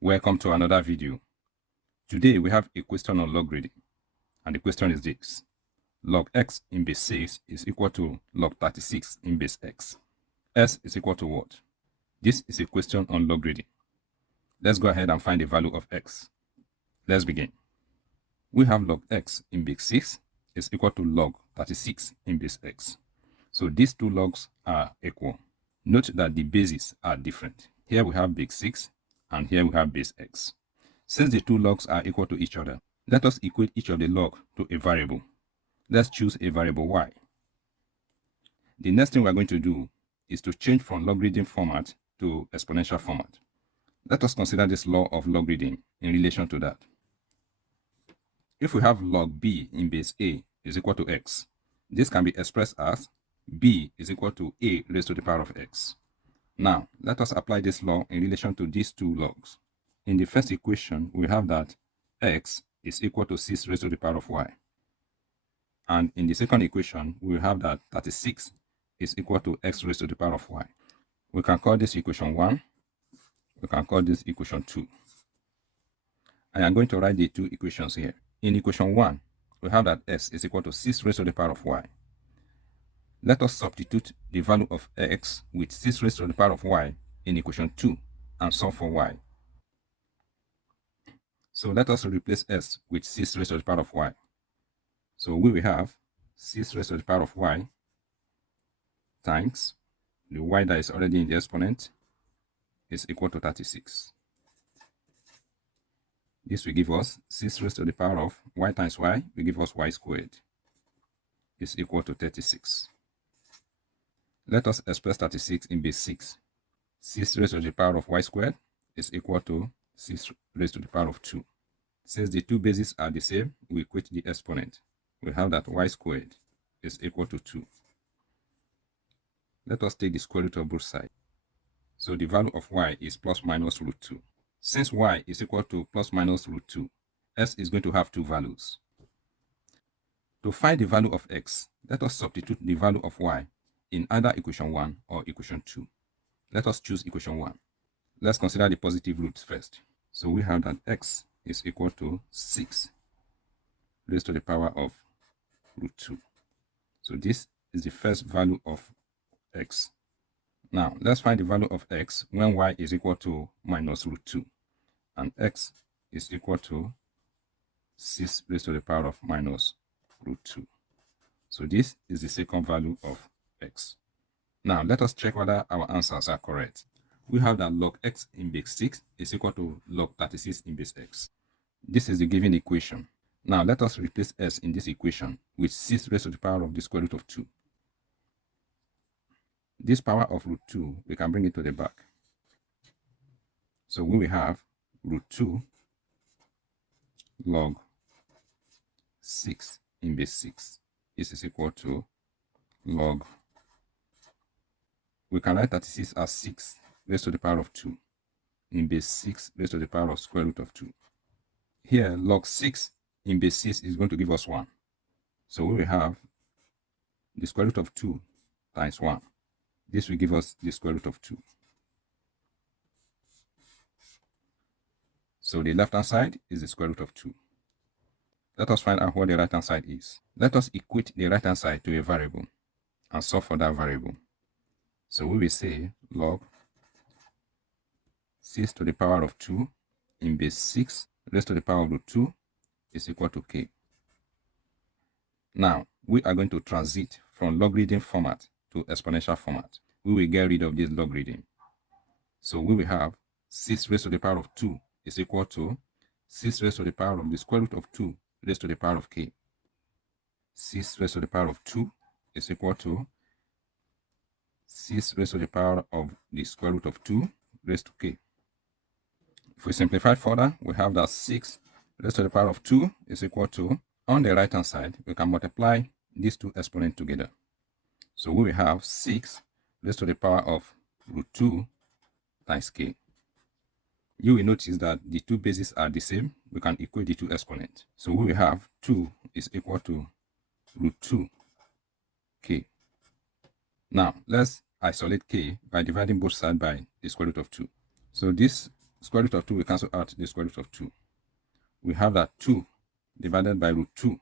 Welcome to another video. Today we have a question on logarithm, and the question is this. Log x in base 6 is equal to log 36 in base x. S is equal to what? This is a question on logarithm. Let's go ahead and find the value of x. Let's begin. We have log x in base 6 is equal to log 36 in base x. So these two logs are equal. Note that the bases are different. Here we have base 6 and here we have base x. Since the two logs are equal to each other, let us equate each of the log to a variable. Let's choose a variable y. The next thing we're going to do is to change from logarithm format to exponential format. Let us consider this law of logarithm in relation to that. If we have log b in base a is equal to x, this can be expressed as b is equal to a raised to the power of x. Now, let us apply this law in relation to these two logs. In the first equation, we have that x is equal to 6 raised to the power of y. And in the second equation, we have that 36 is equal to x raised to the power of y. We can call this equation 1. We can call this equation 2. I am going to write the two equations here. In equation 1, we have that s is equal to 6 raised to the power of y. Let us substitute the value of x with 6 raised to the power of y in equation 2 and solve for y. So let us replace s with 6 raised to the power of y. So we will have 6 raised to the power of y times the y that is already in the exponent is equal to 36. This will give us 6 raised to the power of y times y will give us y squared is equal to 36. Let us express 36 in base 6. 6 raised to the power of y squared is equal to 6 raised to the power of 2. Since the two bases are the same, we equate the exponent. We have that y squared is equal to 2. Let us take the square root of both sides. So the value of y is plus minus root 2. Since y is equal to plus minus root 2, s is going to have two values. To find the value of x, let us substitute the value of y in either equation 1 or equation 2. Let us choose equation 1. Let's consider the positive roots first. So we have that x is equal to 6 raised to the power of root 2. So this is the first value of x. Now, let's find the value of x when y is equal to minus root 2. And x is equal to 6 raised to the power of minus root 2. So this is the second value of x. Now, let us check whether our answers are correct. We have that log x in base 6 is equal to log 36 in base x. This is the given equation. Now, let us replace s in this equation with 6 raised to the power of the square root of 2. This power of root 2, we can bring it to the back. So we will have root 2 log 6 in base 6. This is equal to log, we can write 36 as 6 raised to the power of 2 in base 6 raised to the power of square root of 2. Here, log 6 in base 6 is going to give us 1. So we will have the square root of 2 times 1. This will give us the square root of 2. So the left-hand side is the square root of 2. Let us find out what the right-hand side is. Let us equate the right-hand side to a variable and solve for that variable. So we will say log 6 to the power of 2 in base 6 raised to the power of root 2 is equal to k. Now, we are going to transit from logarithm format to exponential format. We will get rid of this logarithm. So we will have 6 raised to the power of 2 is equal to 6 raised to the power of the square root of 2 raised to the power of k. 6 raised to the power of 2 is equal to 6 raised to the power of the square root of 2 raised to k. If we simplify further, we have that 6 raised to the power of 2 is equal to, on the right hand side, we can multiply these two exponents together. So we will have 6 raised to the power of root 2 times k. You will notice that the two bases are the same. We can equate the two exponents. So we will have 2 is equal to root 2 k. Now, let's isolate k by dividing both sides by the square root of 2. So this Square root of 2 will cancel out the square root of 2. We have that 2 divided by root 2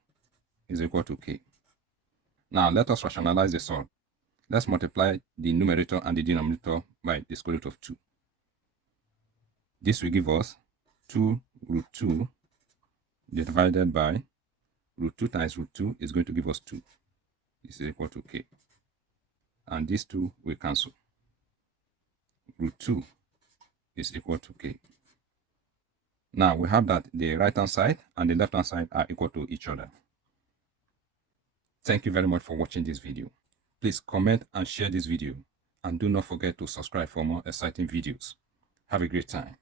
is equal to k. Now let us rationalize the sum. Let's multiply the numerator and the denominator by the square root of 2. This will give us 2 root 2 divided by root 2 times root 2 is going to give us 2. This is equal to k. And these 2 will cancel. Root 2 is equal to k. Now we have that the right hand side and the left hand side are equal to each other. Thank you very much for watching this video. Please comment and share this video, and do not forget to subscribe for more exciting videos. Have a great time.